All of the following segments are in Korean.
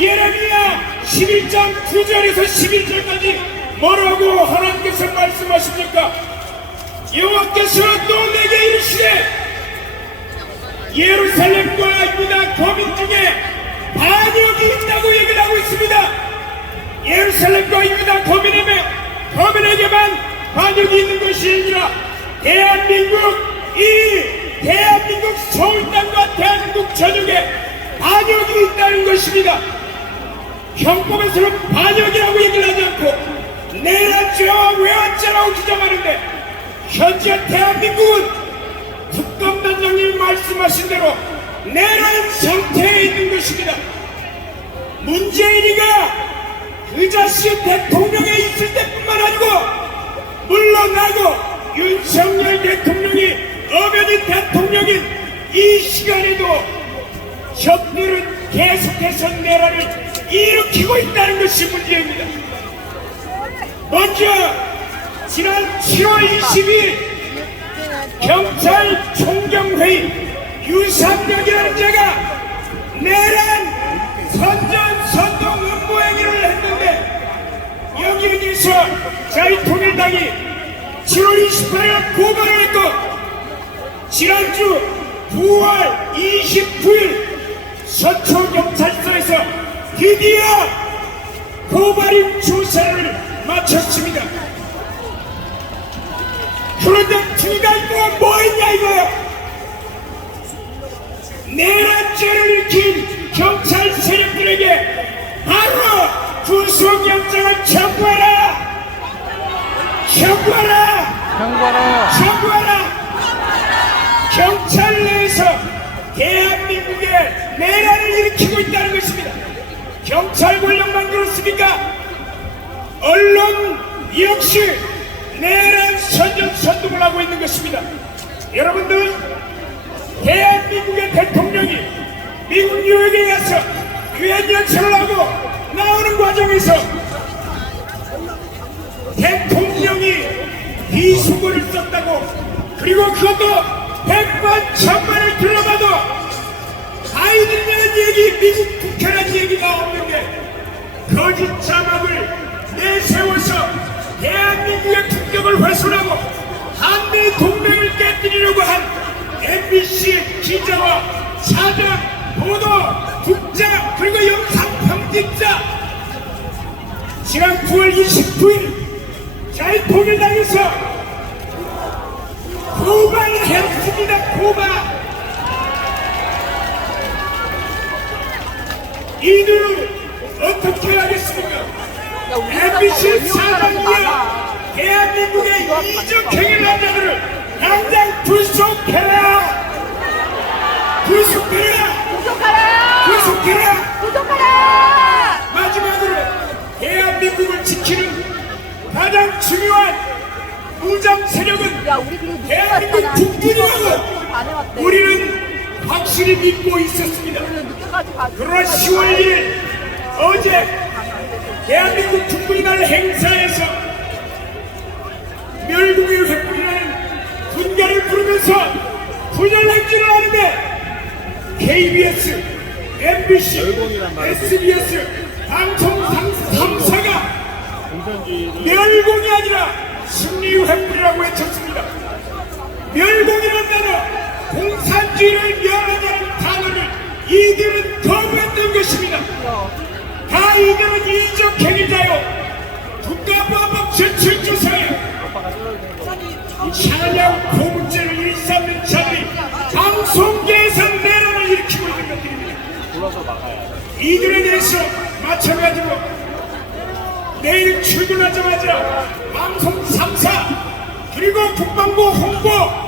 예레미야 11장 9절에서 11절까지 뭐라고 하나님께서 말씀하십니까? 여호와께서 또 내게 이르시되 예루살렘과 유다 거민 중에 반역이 있다고 얘기를 하고 있습니다. 예루살렘과 유다 거민에게 거민에게만 반역이 있는 것이 아니라 대한민국 이 대한민국 서울 땅과 대한민국 전역에 반역이 있다는 것입니다. 형법에서는 반역이라고 얘기를 하지 않고 내란 죄와 외환죄라고 주장하는데 현재 대한민국은 특검단장님이 말씀하신 대로 내란 상태에 있는 것입니다. 문재인이가 그 자식 대통령에 있을 때뿐만 아니고 물러나고 윤석열 대통령이 엄연히 대통령인 이 시간에도 적들은 계속해서 내란을 일으키고 있다는 것이 문제입니다. 먼저 지난 7월 20일 경찰 총경회의 유상력이라는 자가 내란 선전 선동 음모 행위를 했는데 여기에 대해서 저희 통일당이 7월 28일 고발을 했고 지난주 9월 29일 서초경찰서에서 드디어 고발인 조사를 마쳤습니다. 그런데 중간부가 뭐 했냐 이거요? 내란죄를 일으킨 경찰 세력들에게 바로 구속영장을 청구하라! 청구하라! 경과라 청구하라! 경찰 내에서 대한민국의 내란을 일으키고 있다는. 경찰 권력만 그렇습니까? 언론 역시 내란 선전 선동을 하고 있는 것입니다. 여러분들 대한민국의 대통령이 미국 뉴욕에 가서 유엔 연설을 하고 나오는 과정에서 대통령이 비수고를 썼다고 그리고 그것도 백번 천번을 둘러봐도 바이든이라는 얘기 미국 얘기가 없는데 거짓 자막을 내세워서 대한민국의 국격을 훼손하고 한미 동맹을 깨뜨리려고 한 MBC 기자와 사장, 보도, 국장, 그리고 영상 편집자 지난 9월 29일 저희 통일당에서 고발을 했습니다. 고발. 이들을 어떻게 하겠습니까? MBC 사장이야 대한민국의 이적 행위를 한 자들을 당장 불속해라 불속해라 구속하라! 불속해라 구속하라! 마지막으로 대한민국을 지키는 가장 중요한 무장 세력은 대한민국 해왔대. 우리는 확실히 믿고 있었습니다. 그러나 10월 1일 어제 대한민국 국군이 날 행사에서 멸국의 횃불이라는 군가를 부르면서 분열 행진을 하는데 KBS, MBC, SBS 방송 3사가 멸공이 아니라 승리 횃불이라고 외쳤습니다. 멸공이라는 단어, 공산주의를 멸하자는 단어를 이들은 거부했던 것입니다. 다 이들은 이적 행위자요. 국가보안법 제7조사에 찬양 고문죄를 일삼는 자들이 방송계에서 내란을 일으키고 있는 것들입니다. 이들에 대해서 마찬가지로 내일 출근하자마자 방송 3사 그리고 국방부 홍보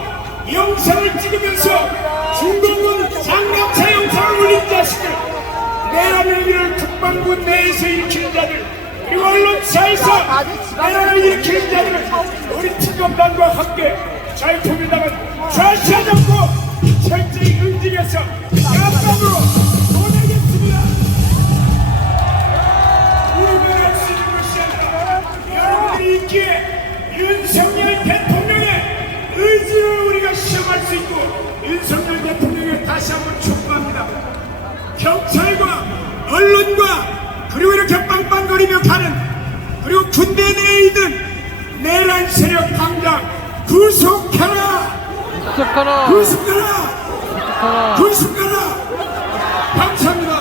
영상을 찍으면서 중동은 장갑차 영상을 올린 자식들 내란의 의미를 국방부 내에서 일으키는 자들 그리고 언론사에서 내란을 일으키는 자들을 우리 특검단과 함께 저희 국민당은 좌시하 잡고 철저히 응징해서 양방으로 지금 당장 구속하라! 구속하라! 구속하라! 구속하라! 감사합니다.